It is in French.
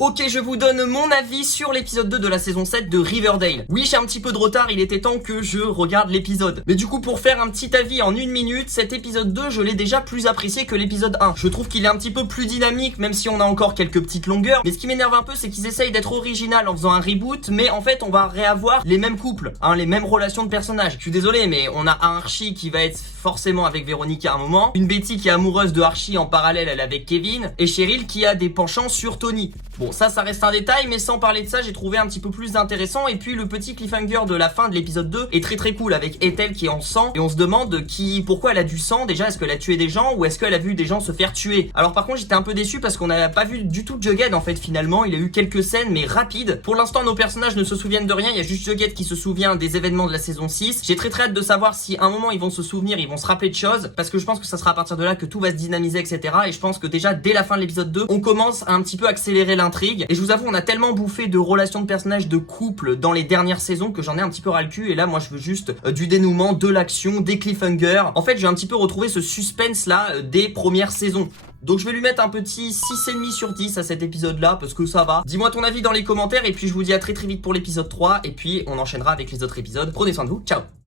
Ok, je vous donne mon avis sur l'épisode 2 de la saison 7 de Riverdale. Oui, j'ai un petit peu de retard, il était temps que je regarde l'épisode. Mais du coup, pour faire un petit avis en 1 minute, cet épisode 2, je l'ai déjà plus apprécié que l'épisode 1. Je trouve qu'il est un petit peu plus dynamique, même si on a encore quelques petites longueurs. Mais ce qui m'énerve un peu, c'est qu'ils essayent d'être original en faisant un reboot, mais en fait, on va réavoir les mêmes couples, les mêmes relations de personnages. Je suis désolé, mais on a un Archie qui va être forcément avec Véronica à un moment, une Betty qui est amoureuse de Archie en parallèle, elle est avec Kevin, et Cheryl qui a des penchants sur Tony. Bon, ça reste un détail, mais sans parler de ça, j'ai trouvé un petit peu plus intéressant. Et puis le petit cliffhanger de la fin de l'épisode 2 est très cool avec Ethel qui est en sang. Et on se demande pourquoi elle a du sang déjà. Est-ce qu'elle a tué des gens ou est-ce qu'elle a vu des gens se faire tuer? Alors par contre, j'étais un peu déçu parce qu'on n'a pas vu du tout Jughead en fait finalement. Il a eu quelques scènes mais rapides. Pour l'instant, nos personnages ne se souviennent de rien. Il y a juste Jughead qui se souvient des événements de la saison 6. J'ai très hâte de savoir si à un moment ils vont se souvenir, ils vont se rappeler de choses. Parce que je pense que ça sera à partir de là que tout va se dynamiser, etc. Et je pense que déjà dès la fin de l'épisode 2, on commence à un petit peu accélérer l'intrigue. Et je vous avoue, on a tellement bouffé de relations de personnages, de couples dans les dernières saisons que j'en ai un petit peu ras le cul. Et là, moi, je veux juste du dénouement, de l'action, des cliffhangers. En fait, je vais un petit peu retrouver ce suspense là des premières saisons. Donc je vais lui mettre un petit 6,5 sur 10 à cet épisode là parce que ça va. Dis-moi ton avis dans les commentaires et puis je vous dis à très vite pour l'épisode 3 et puis on enchaînera avec les autres épisodes. Prenez soin de vous, ciao.